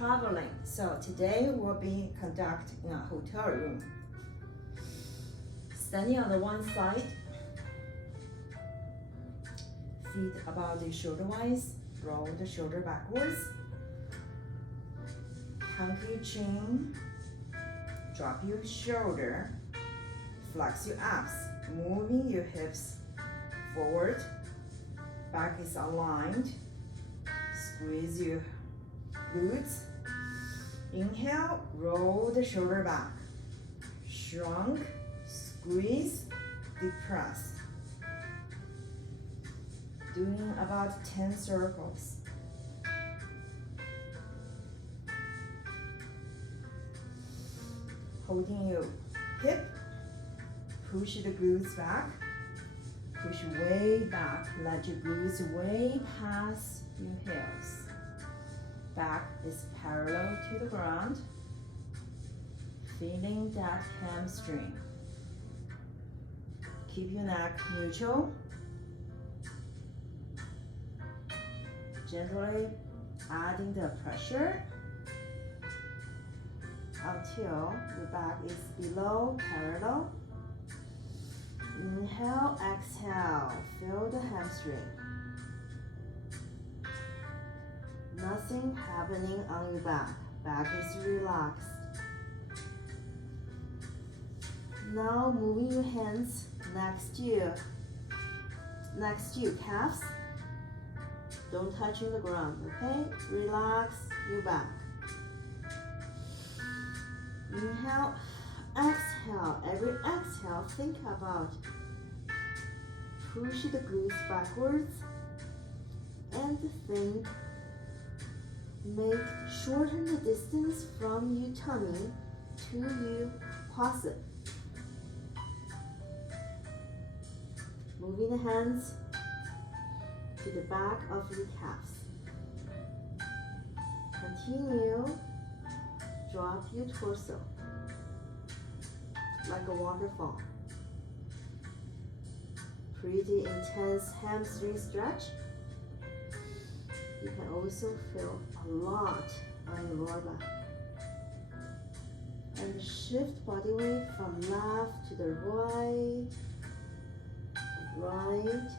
traveling. So today we'll be conducted in a hotel room. Standing on the one side, feet about the shoulder width, roll the shoulder backwards. Hug your chin, drop your shoulder, flex your abs, moving your hips forward, back is aligned, squeeze your glutes. Inhale, roll the shoulder back, shrunk, squeeze, depress. Doing about 10 circles. Holding your hip, push the glutes back, push way back, let your glutes way past your heels. Back is parallel to the ground, feeling that hamstring. Keep your neck neutral. Gently adding the pressure until your back is below parallel. Inhale, exhale, feel the hamstring. Nothing happening on your back. Back is relaxed. Now moving your hands next to your calves. Don't touch the ground, okay? Relax your back. Inhale, exhale. Every exhale, think about push the glutes backwards and think, shorten the distance from your tummy to your quadricep. Moving the hands to the back of your calves. Continue, drop your torso like a waterfall. Pretty intense hamstring stretch. You can also feel a lot on your lower back. And shift body weight from left to the right, right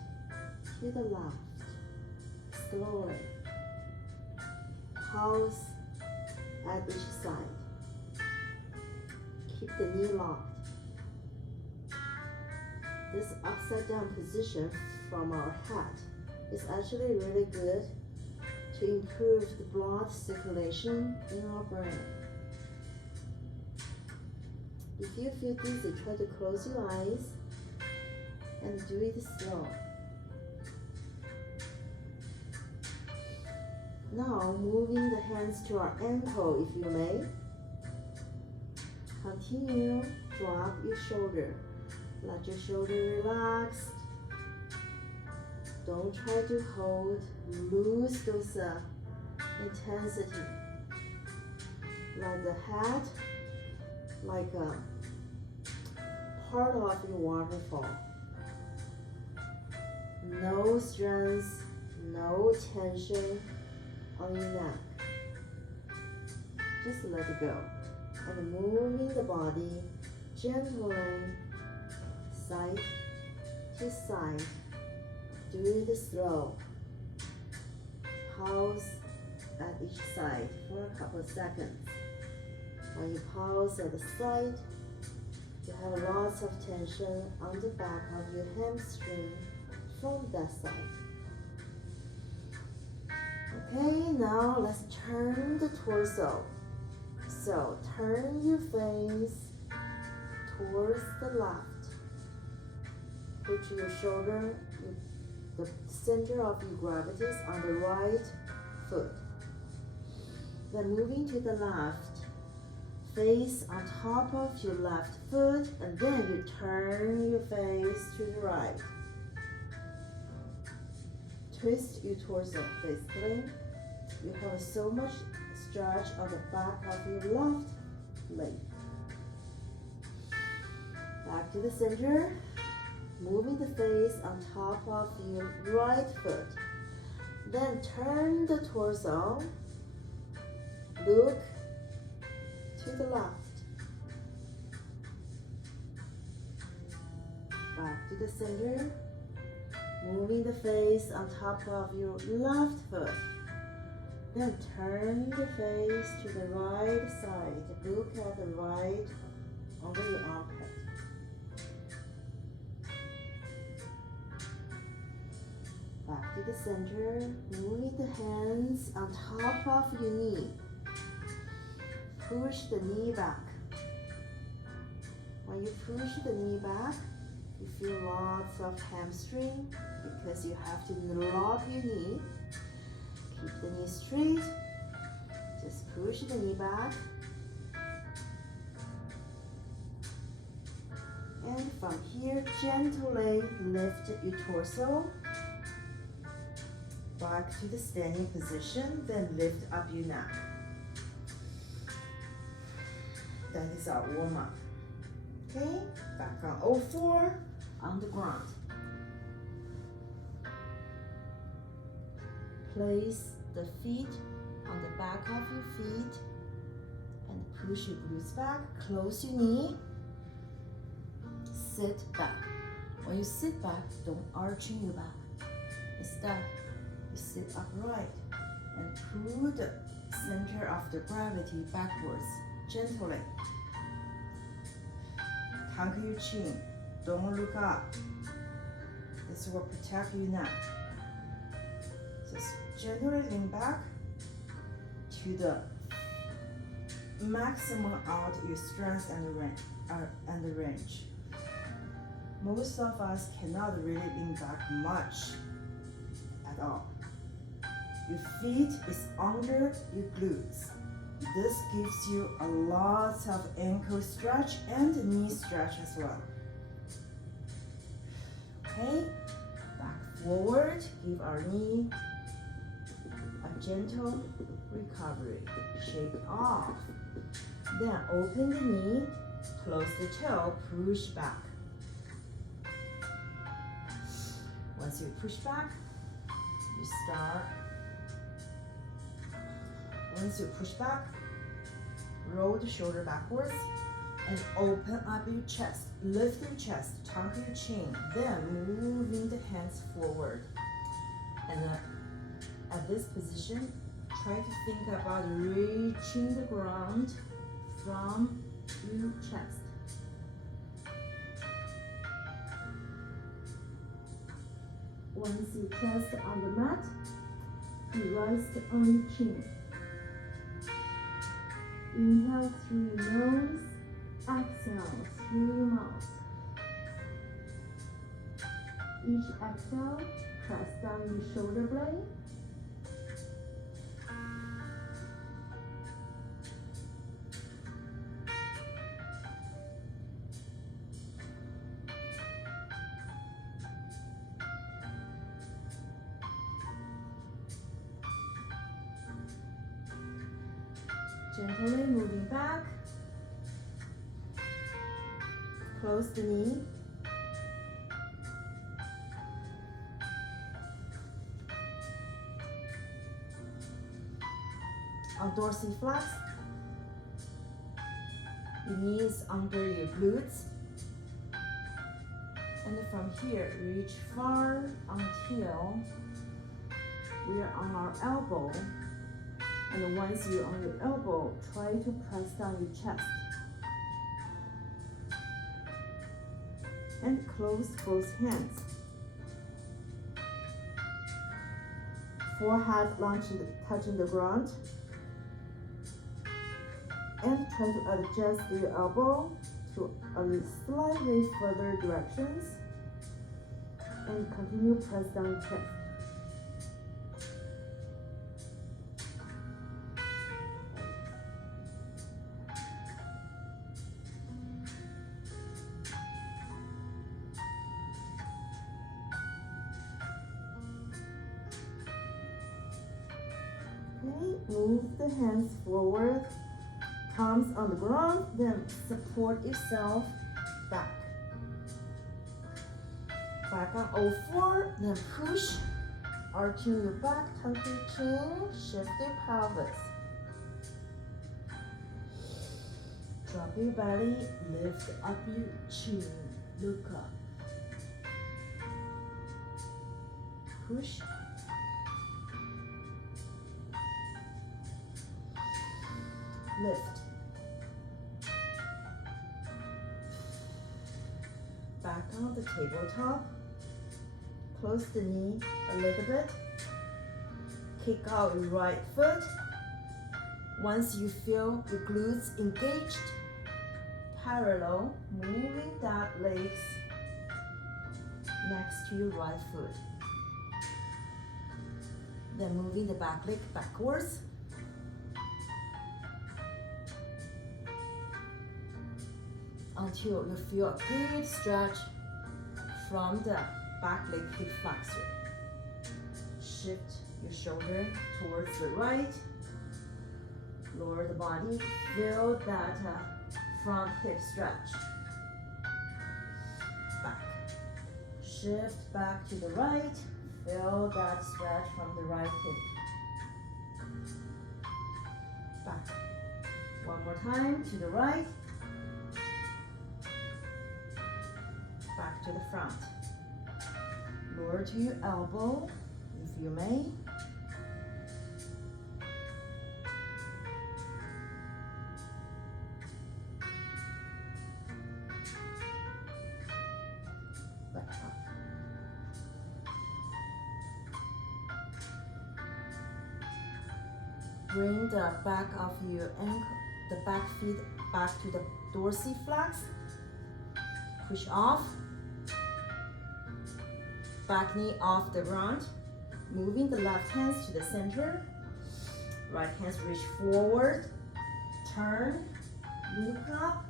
to the left. Slowly. Pause at each side. Keep the knee locked. This upside down position from our head is actually really good to improve the blood circulation in our brain. If you feel dizzy, try to close your eyes and do it slow. Now, moving the hands to our ankle if you may. Continue, drop your shoulder. Let your shoulder relax. Don't try to hold, lose those intensity. Let the head like a part of your waterfall. No strength, no tension on your neck. Just let it go. And moving the body gently side to side. Do it slow. Pause at each side for a couple of seconds. When you pause at the side, you have lots of tension on the back of your hamstring from that side. Okay, now let's turn the torso. So turn your face towards the left. Put your shoulder, the center of your gravity is on the right foot. Then moving to the left, face on top of your left foot, and then you turn your face to the right. Twist your torso, basically. You have so much stretch on the back of your left leg. Back to the center. Moving the face on top of your right foot. Then turn the torso Look to the left. Back to the center. Moving the face on top of your left foot. Then turn the face to the right side. Look at the right over your armpit. Back to the center. Moving the hands on top of your knee. Push the knee back. When you push the knee back, you feel lots of hamstring because you have to lock your knee. Keep the knee straight. Just push the knee back. And from here, gently lift your torso. Back to the standing position, then lift up your neck. That is our warm-up. Okay, back on all four on the ground. Place the feet on the back of your feet and push your glutes back. Close your knee. Sit back. When you sit back, don't arch your back. Instead, you sit upright and pull the center of the gravity backwards gently. Conquer your chin. Don't look up. This will protect your neck. Just gently lean back to the maximum out your strength and range. Most of us cannot really lean back much at all. Your feet is under your glutes. This gives you a lot of ankle stretch and knee stretch as well. Okay, back forward, give our knee a gentle recovery. Shake off. Then open the knee, close the toe, push back. Once you push back, you start. Once you push back, roll the shoulder backwards and open up your chest. Lift your chest, tuck your chin, then moving the hands forward. And at this position, try to think about reaching the ground from your chest. Once you rest on the mat, you rest on your chin. Inhale through your nose, exhale through your mouth. Each exhale, press down your shoulder blade. Gently moving back. Close the knee. On dorsiflex, your knees under your glutes. And from here, reach far until we are on our elbow. And once you're on your elbow, try to press down your chest. And close both hands. Forehead touching the ground. And try to adjust your elbow to a slightly further directions. And continue press down your chest. Okay, move the hands forward, palms on the ground, then support yourself back. Back on all four, then push, arching your back, tuck your chin, shift your pelvis. Drop your belly, lift up your chin, look up. Push. Lift. Back on the tabletop. Close the knee a little bit. Kick out your right foot. Once you feel your glutes engaged, parallel, moving that legs next to your right foot. Then moving the back leg backwards. Until you feel a good stretch from the back leg hip flexor. Shift your shoulder towards the right. Lower the body, feel that front hip stretch. Back. Shift back to the right, feel that stretch from the right hip. Back. One more time to the right. Back to the front. Lower to your elbow, if you may. Back up. Bring the back of your ankle, the back feet back to the dorsiflex. Push off. Back knee off the ground. Moving the left hands to the center. Right hands reach forward. Turn. Look up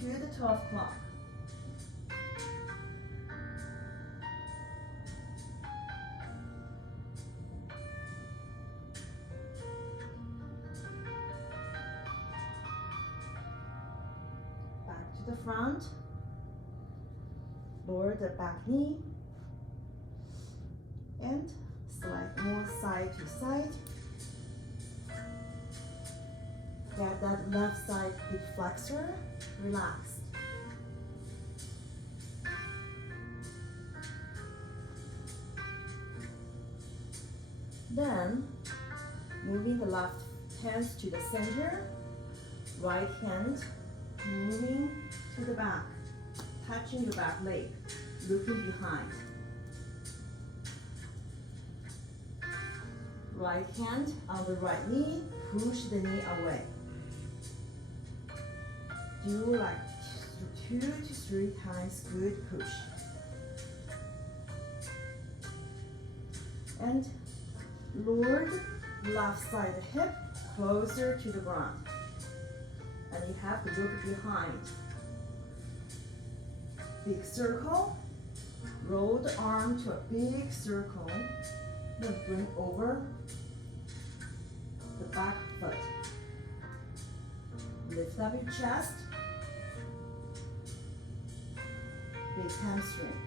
to the 12 o'clock. Back to the front. Lower the back knee. And slide more side to side. Get that left side hip flexor relaxed. Then, moving the left hands to the center, right hand moving to the back, touching your back leg, looking behind. Right hand on the right knee, push the knee away. Do like 2 to 3 times, good push. And lower the left side hip closer to the ground. And you have to look behind. Big circle, roll the arm to a big circle, then bring over the back foot. Lift up your chest. Big hamstring,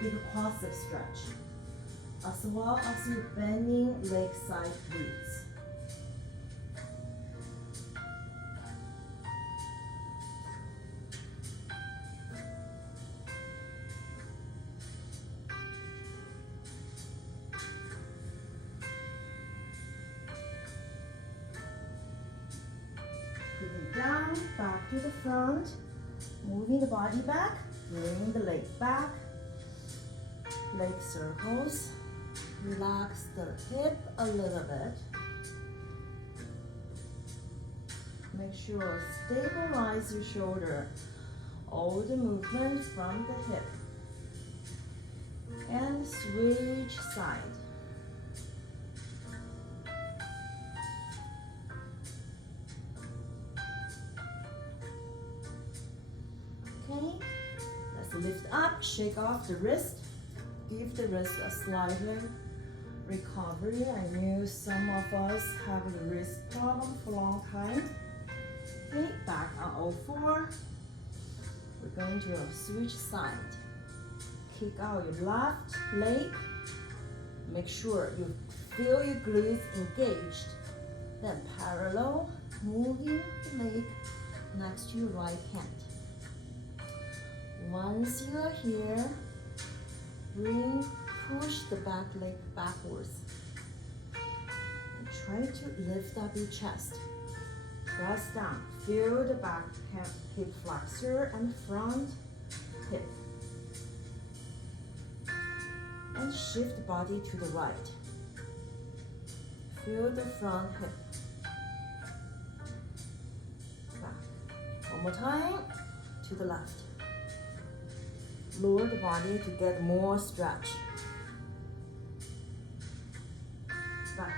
big quadricep stretch, as well as your bending leg side glutes. Down, back to the front, moving the body back, bring the leg back, leg circles, relax the hip a little bit. Make sure stabilize your shoulder, all the movement from the hip, and switch side. Okay, let's lift up, shake off the wrist, give the wrist a slightly recovery. I knew some of us have the wrist problem for a long time. Okay, back on all four. We're going to switch side. Kick out your left leg. Make sure you feel your glutes engaged. Then parallel, moving the leg next to your right hand. Once you are here, push the back leg backwards. And try to lift up your chest. Press down. Feel the back hip flexor and front hip. And shift the body to the right. Feel the front hip. Back. One more time. To the left. Lower the body to get more stretch. Back.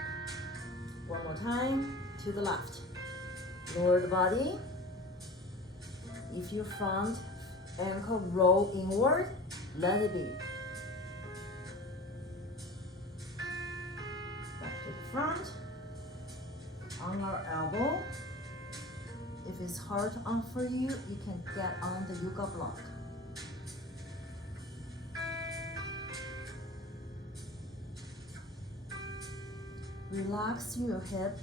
One more time. To the left. Lower the body. If your front ankle roll inward, let it be. Back to the front. On our elbow. If it's hard on for you, you can get on the yoga block. Relax your hip.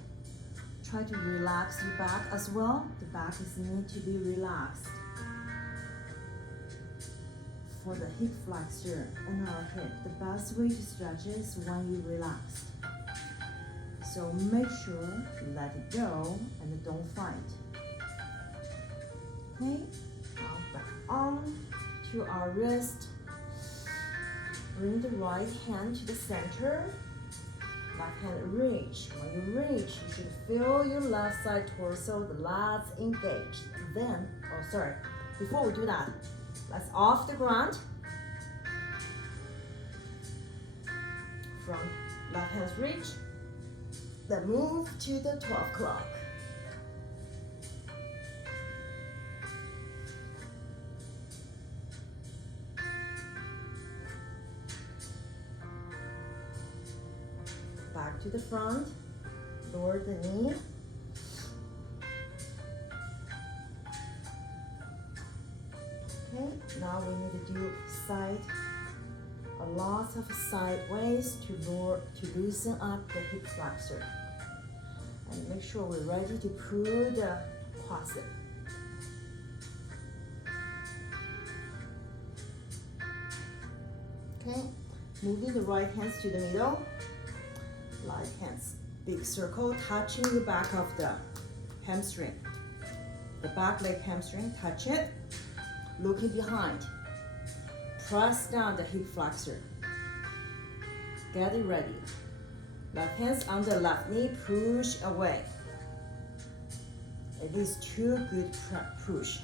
Try to relax your back as well. The back needs to be relaxed. For the hip flexor and our hip, the best way to stretch is when you relax. So make sure you let it go and don't fight. Okay, now back on to our wrist. Bring the right hand to the center. Left hand reach. When you reach, you should feel your left side torso, the lats engaged. Then, before we do that, let's off the ground. From left hand reach, then move to the 12 o'clock. Back to the front, lower the knee. Okay, now we need to do a lot of sideways to loosen up the hip flexor. And make sure we're ready to pull the quadricep. Okay, moving the right hands to the middle. Right hands, big circle, touching the back of the hamstring. The back leg hamstring, touch it. Looking behind. Press down the hip flexor. Get it ready. Left hands on the left knee, push away. It is 2 good push.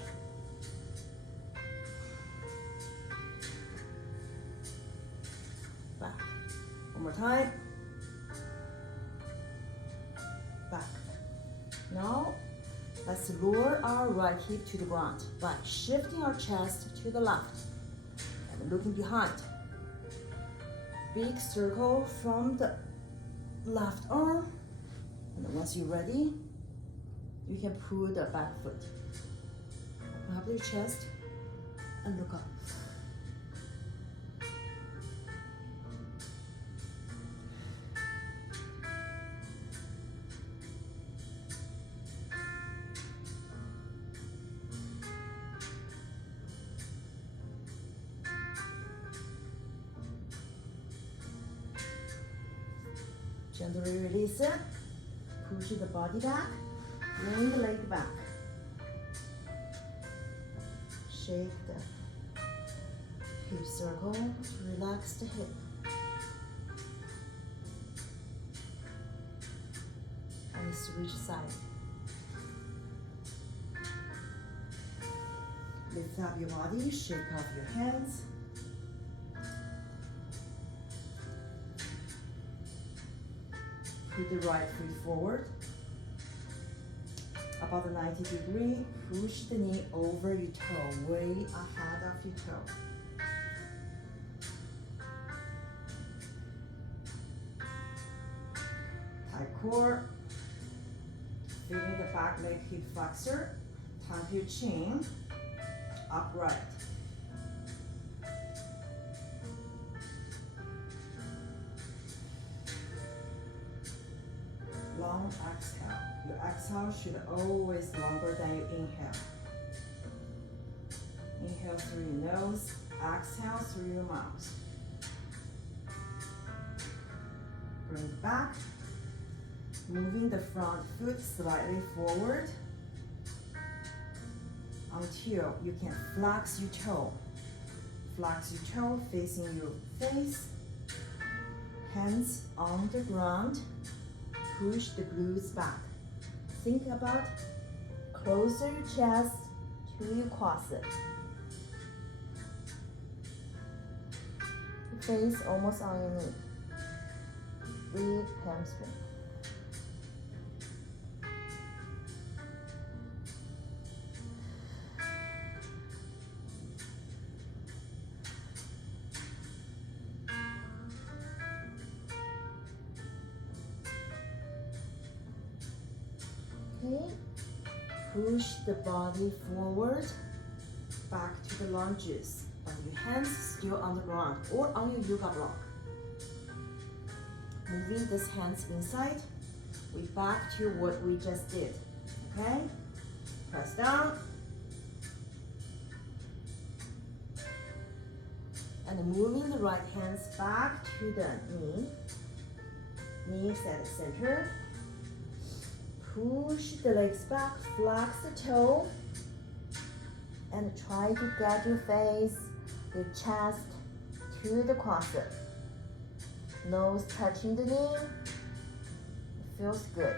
Back. One more time. Back. Now, let's lower our right hip to the ground by shifting our chest to the left and looking behind. Big circle from the left arm, and once you're ready, you can pull the back foot. Open up your chest and look up. Gently release it, push the body back, bring the leg back. Shape the hip circle to relax the hip. And switch side. Lift up your body, shake off your hands. Put the right foot forward, about the 90 degree, push the knee over your toe, way ahead of your toe. Tight core, feeling the back leg hip flexor, tap your chin, upright. Long exhale. Your exhale should always longer than your inhale. Inhale through your nose, exhale through your mouth. Bring it back. Moving the front foot slightly forward until you can flex your toe. Flex your toe facing your face. Hands on the ground. Push the glutes back. Think about Closer your chest to your quadricep. Your face almost on your knee. Big hamstring. Okay. Push the body forward, back to the lunges. And your hands still on the ground or on your yoga block. Moving these hands inside, we back to what we just did. Okay? Press down. And moving the right hands back to the knee. Knees at the center. Push the legs back, flex the toe, and try to get your face, your chest to the quadricep. Nose touching the knee. It feels good.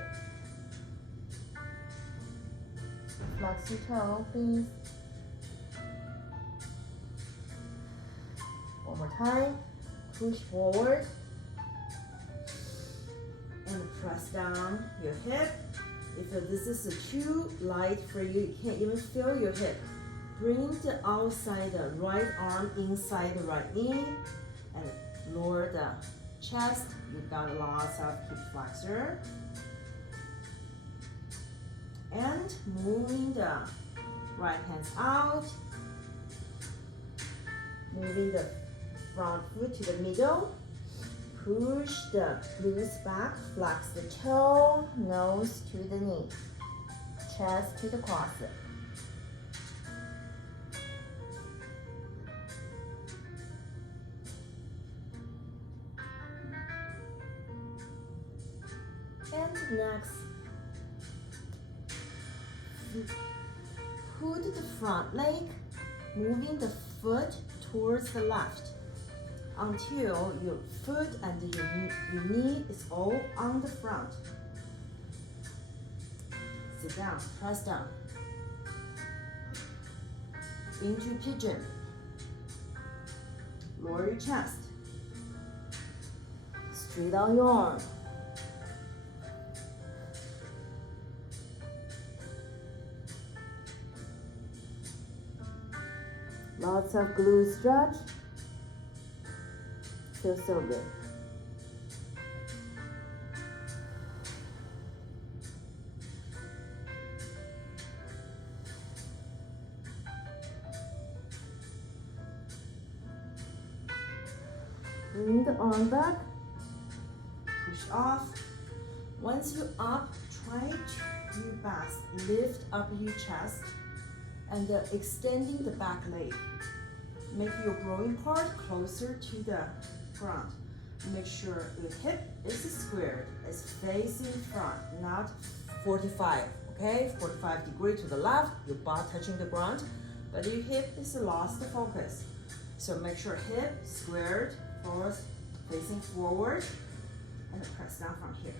Flex your toe, please. One more time. Push forward. And press down your hip. If this is too light for you, you can't even feel your hip. Bring the outside the right arm inside the right knee and lower the chest. You've got lots of hip flexor. And moving the right hands out. Moving the front foot to the middle. Push the glutes back, flex the toe, nose to the knee, chest to the quadricep. And next, put the front leg, moving the foot towards the left, until your foot and your knee is all on the front. Sit down, press down. Into pigeon. Lower your chest. Straight out your arm. Lots of glute stretch. Feels so good. Bring the arm back. Push off. Once you're up, try to do best. Lift up your chest and extending the back leg. Make your growing part closer to the front. Make sure your hip is squared, it's facing front, not 45, okay? 45 degrees to the left, your butt touching the ground, but your hip is lost focus. So make sure hip squared, forward, facing forward, and press down from here.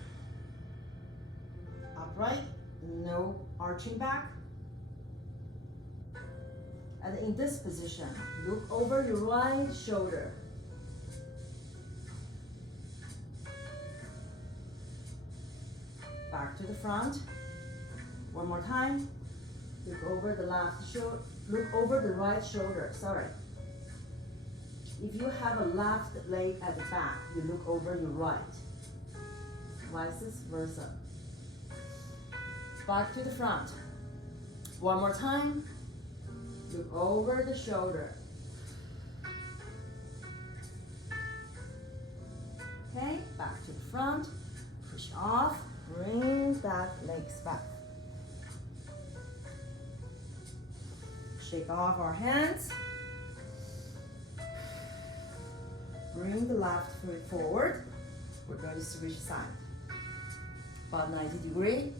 Upright, no arching back. And in this position, look over your right shoulder. Back to the front. One more time. Look over the left shoulder. Look over the right shoulder. Sorry. If you have a left leg at the back, you look over your right. Vice versa. Back to the front. One more time. Look over the shoulder. Okay, back to the front. Push off. Bring that legs back. Shake off our hands. Bring the left foot forward. We're going to switch side. About 90 degrees.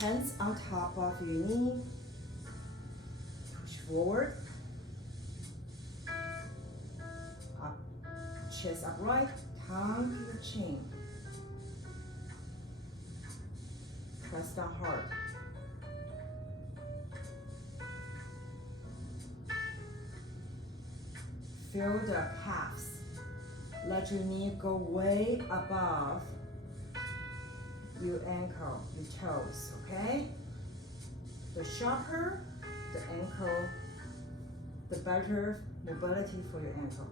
Hands on top of your knee. Push forward. Up. Chest upright. Tongue to your chin. Press down hard. Feel the calves. Let your knee go way above your ankle, your toes, okay? The sharper the ankle, the better mobility for your ankle.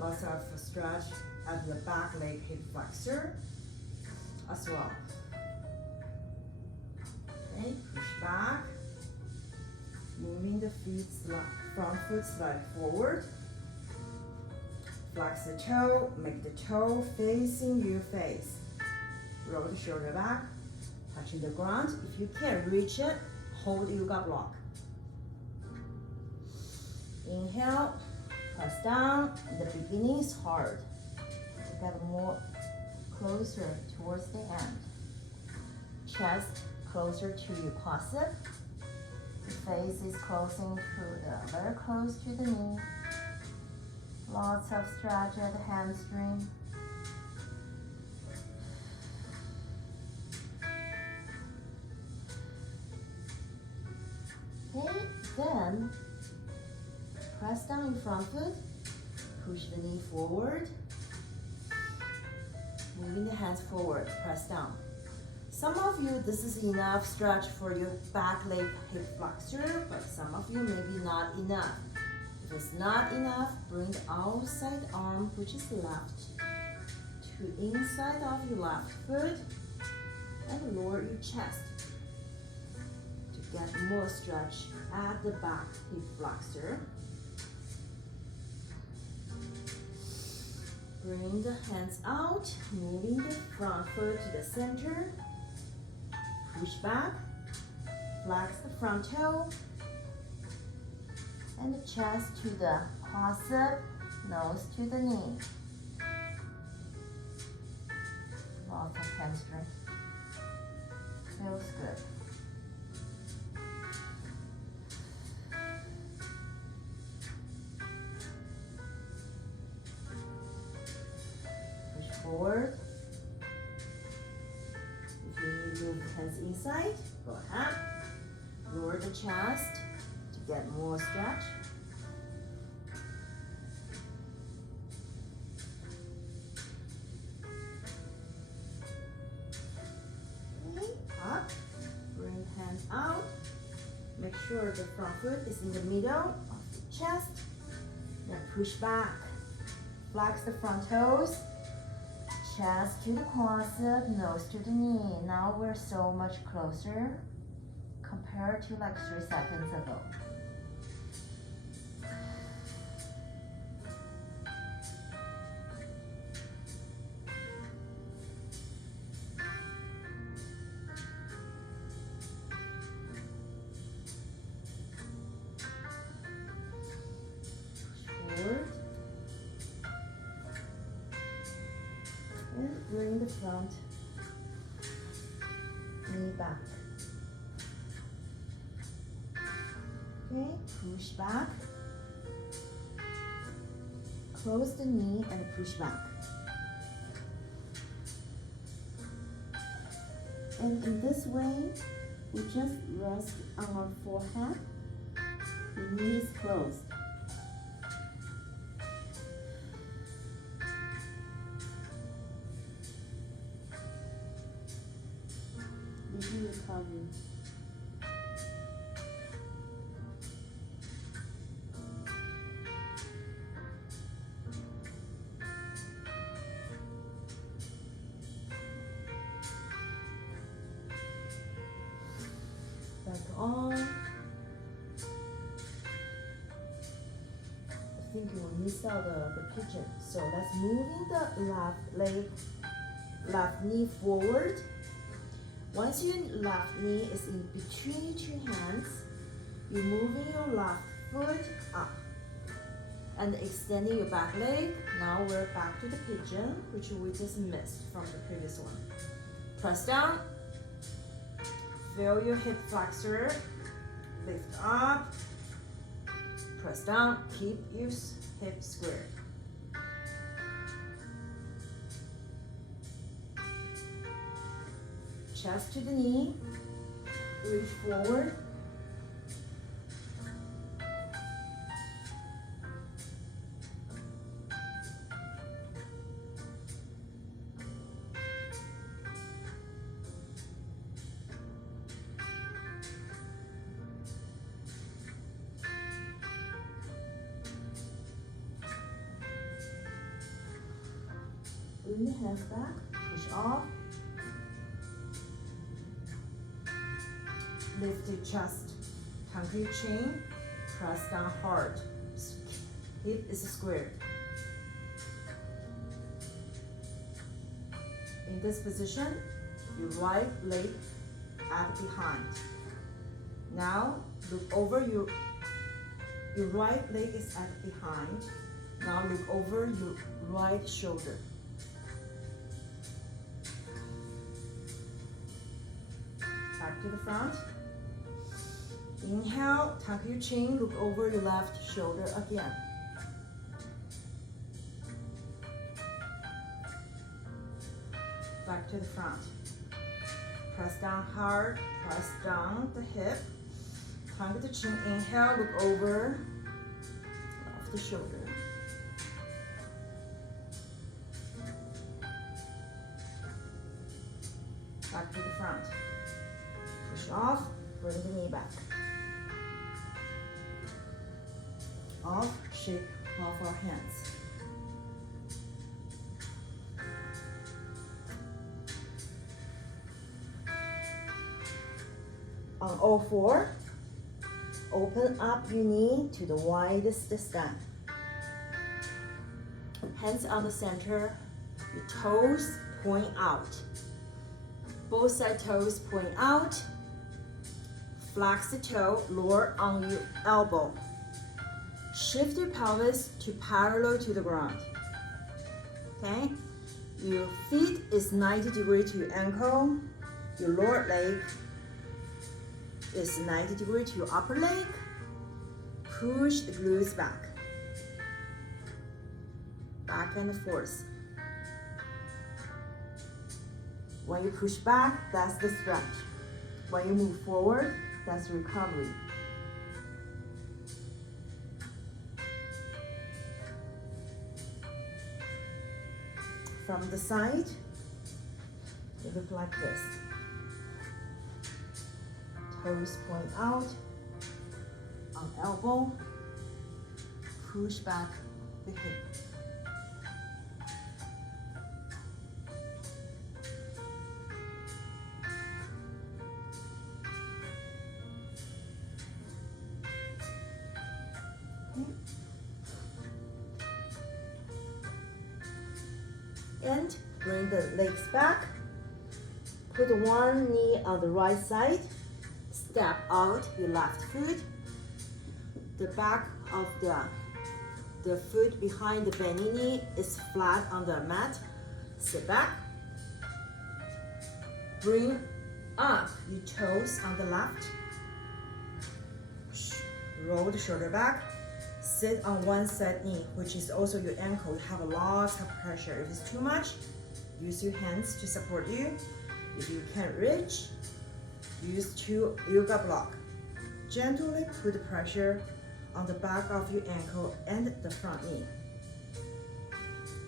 Lots of stretch at the back leg hip flexor as well. Okay, push back. Moving the feet front foot slide forward. Flex the toe, make the toe facing your face. Roll the shoulder back, touching the ground. If you can't reach it, hold yoga block. Inhale, press down. The beginning is hard. You get more closer towards the end. Chest closer to your quadricep. The face is closing to very close to the knee. Lots of stretch at the hamstring. Okay, then press down in front foot. Push the knee forward. Moving the hands forward, press down. Some of you, this is enough stretch for your back leg hip flexor, but some of you maybe not enough. If it's not enough, bring the outside arm, which is left, to inside of your left foot and lower your chest to get more stretch at the back hip flexor. Bring the hands out, moving the front foot to the center. Push back, flex the front toe, and the chest to the quadricep, nose to the knee. Lots of hamstring. Feels good. Push forward. If you need to move the hands inside, go ahead. Lower the chest to get more stretch. Okay, up. Bring hands out. Make sure the front foot is in the middle of the chest. Then push back. Flex the front toes. Chest to the quadricep, nose to the knee. Now we're so much closer compared to like 3 seconds ago. Forward. And bring the front knee back. Okay, push back. Close the knee and push back. And in this way, we just rest on our forehead. The knee is closed. Recovery. Back on. think you will miss out the pigeon. So let's moving the left knee forward. Once your left knee is in between your two hands, you're moving your left foot up and extending your back leg. Now we're back to the pigeon, which we just missed from the previous one. Press down, feel your hip flexor, lift up, press down, keep your hip squared. Chest to the knee, reach forward. Bring the hands back, push off. Lift your chest, conquer your chin, press down hard. Hip is squared. In this position, your right leg at behind. Now look over your right leg is at behind. Now look over your right shoulder. Back to the front. Inhale, tuck your chin, look over your left shoulder again. Back to the front. Press down hard, press down the hip. Tuck the chin, inhale, look over left shoulder. Back to the front. Push off, bring the knee back. Off, shake off our hands. On all four, open up your knee to the widest extent. Hands on the center, your toes point out. Both side toes point out. Flex the toe, lower on your elbow. Shift your pelvis to parallel to the ground. Okay? Your feet is 90 degrees to your ankle. Your lower leg is 90 degrees to your upper leg. Push the glutes back. Back and forth. When you push back, that's the stretch. When you move forward, that's recovery. From the side, it looks like this. Toes point out, on elbow, push back the hip. And bring the legs back. Put one knee on the right side. Step out your left foot. The back of the foot behind the bending knee is flat on the mat. Sit back. Bring up your toes on the left. Roll the shoulder back. Sit on one side knee, which is also your ankle. You have a lot of pressure. If it's too much, use your hands to support you. If you can't reach, use two yoga block. Gently put the pressure on the back of your ankle and the front knee.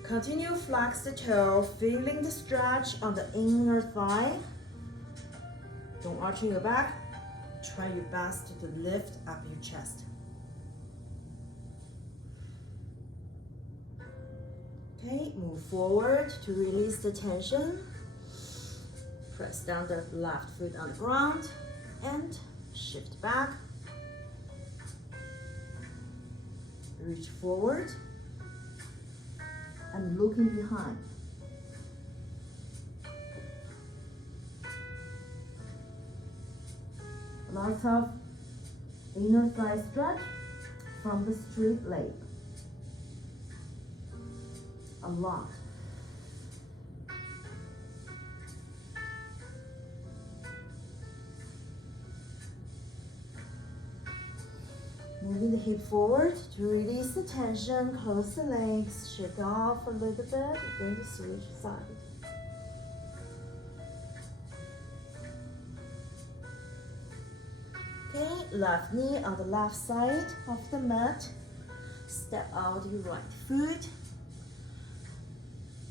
Continue flex the toe, feeling the stretch on the inner thigh. Don't arch your back. Try your best to lift up your chest. Okay, move forward to release the tension. Press down the left foot on the ground and shift back. reach forward and looking behind. Lots of inner thigh stretch from the straight leg. A lot. Moving the hip forward to release the tension, close the legs, shake off a little bit. We're going to switch side. Okay, left knee on the left side of the mat. Step out your right foot.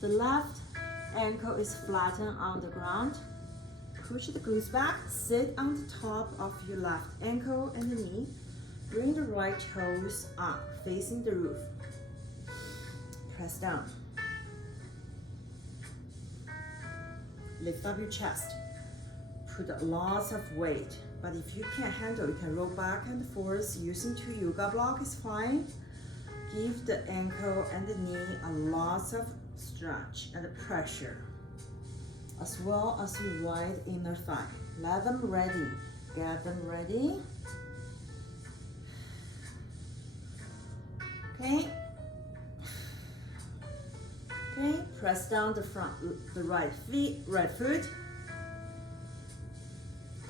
The left ankle is flattened on the ground. Push the glutes back, sit on the top of your left ankle and the knee. Bring the right toes up, facing the roof. Press down. Lift up your chest. Put lots of weight, but if you can't handle, you can roll back and forth. Using 2 yoga blocks is fine. Give the ankle and the knee a lot of stretch and pressure, as well as your right inner thigh. Let them ready. Get them ready. Okay. Okay, press down the right foot.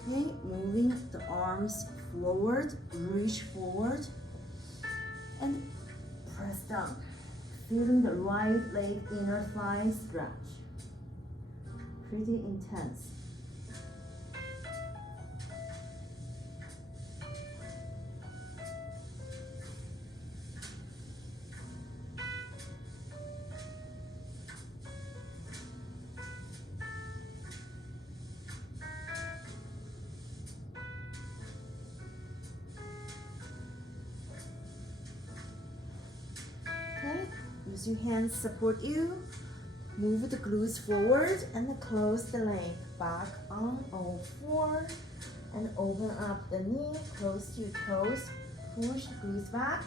Okay, moving the arms forward, reach forward, and press down. Feeling the right leg inner thigh stretch. Pretty intense. Use your hands support you. Move the glutes forward and close the leg back on all four. And open up the knee, close your toes. Push the glutes back.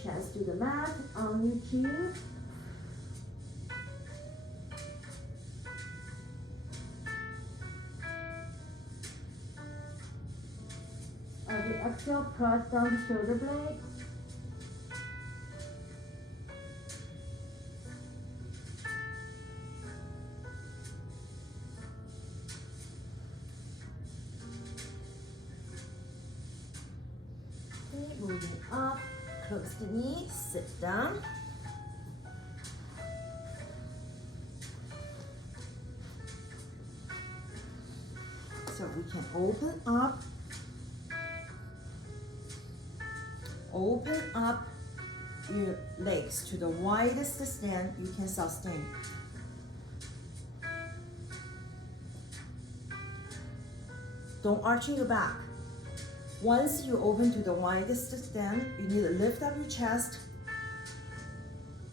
Chest to the mat on your chin. As you exhale, press down the shoulder blade. Moving up, close the knee, sit down. So we can open up your legs to the widest extent you can sustain. Don't arch your back. Once you open to the widest extent, you need to lift up your chest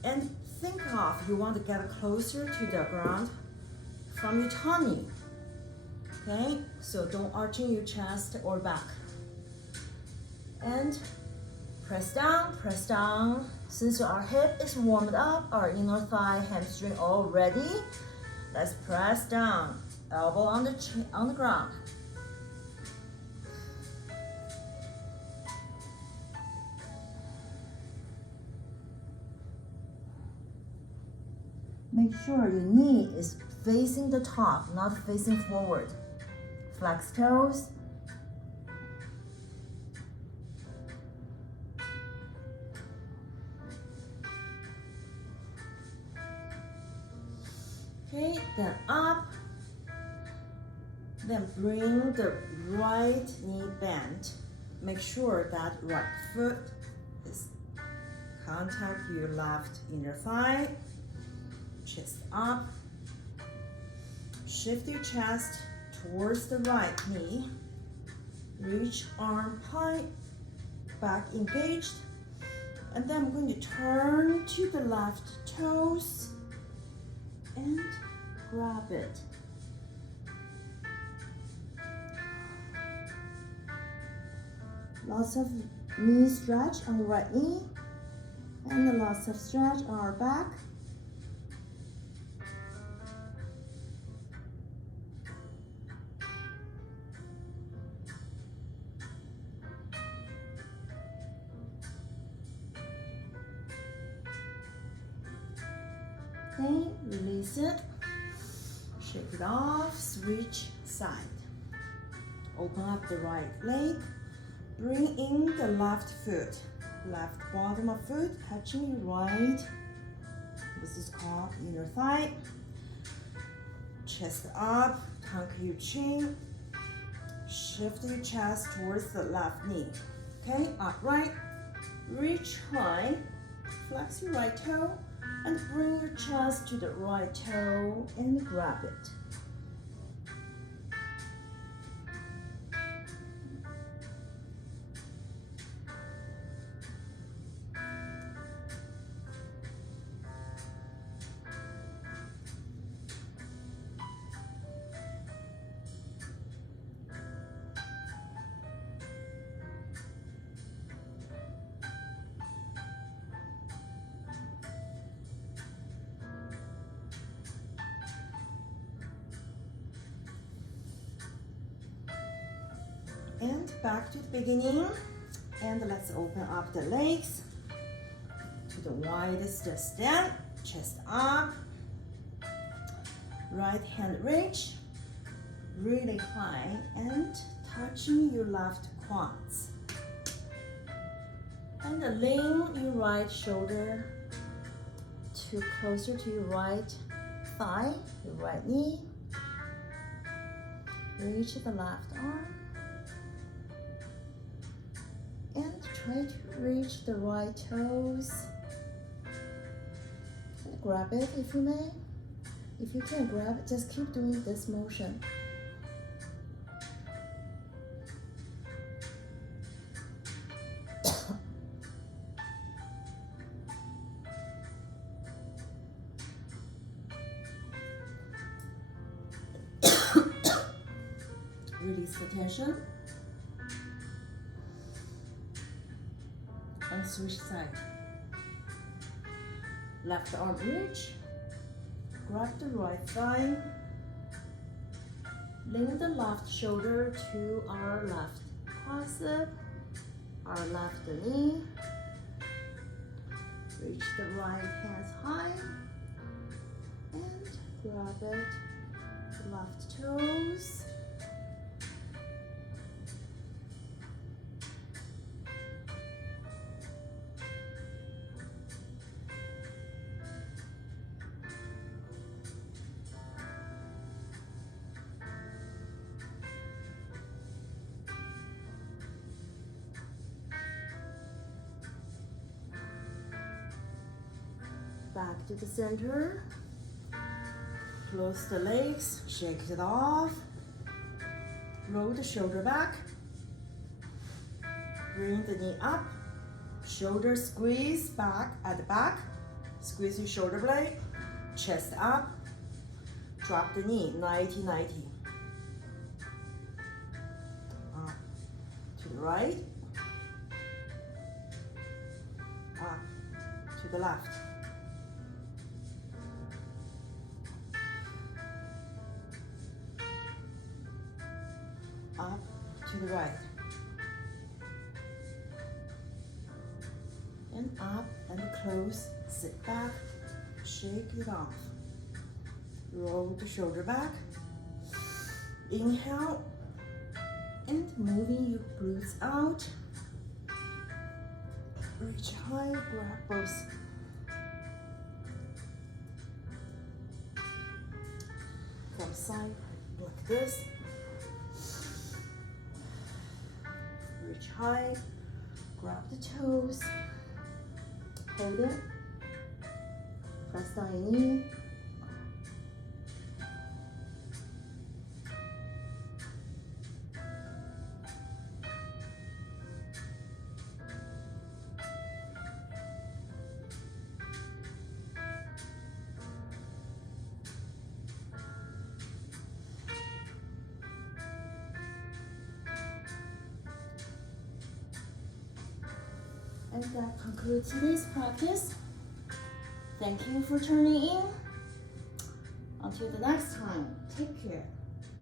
and think of you want to get closer to the ground from your tummy. Okay, so don't arching your chest or back. And press down. Since our hip is warmed up, our inner thigh, hamstring all ready, let's press down. Elbow on the ground. Make sure your knee is facing the top, not facing forward. Flex toes. Okay, then up. Then bring the right knee bent. Make sure that right foot is contact your left inner thigh. Chest up. Shift your chest towards the right knee. Reach arm high, back engaged. And then I'm going to turn to the left toes and grab it. Lots of knee stretch on the right knee. And lots of stretch on our back. Okay, release it. Shake it off, switch side. Open up the right leg. Bring in the left foot. Left bottom of foot touching your right. This is called inner thigh. Chest up, conquer your chin. Shift your chest towards the left knee. Okay, upright. Reach high. Flex your right toe. And bring your chest to the right toe and grab it. And back to the beginning. And let's open up the legs to the widest stand. Chest up. Right hand reach really high and touching your left quads. And lean your right shoulder to closer to your right thigh, your right knee. Reach the left arm. And try to reach the right toes. And grab it if you may. If you can't grab it, just keep doing this motion. Release the tension. And switch side. Left arm reach. Grab the right thigh. Lean the left shoulder to our left quadricep, our left knee. Reach the right hands high. And grab it. Left toes. Back to the center. Close the legs, shake it off. Roll the shoulder back. Bring the knee up. Shoulder squeeze back at the back. Squeeze your shoulder blade. Chest up. Drop the knee, 90-90. Up to the right. Up to the left. Up to the right. And up and close. Sit back. Shake it off. Roll the shoulder back. Inhale. And moving your glutes out. Reach high, grab both. From side like this. Reach high, grab the toes, hold it, press down your knee. And that concludes today's practice. Thank you for tuning in. Until the next time, take care.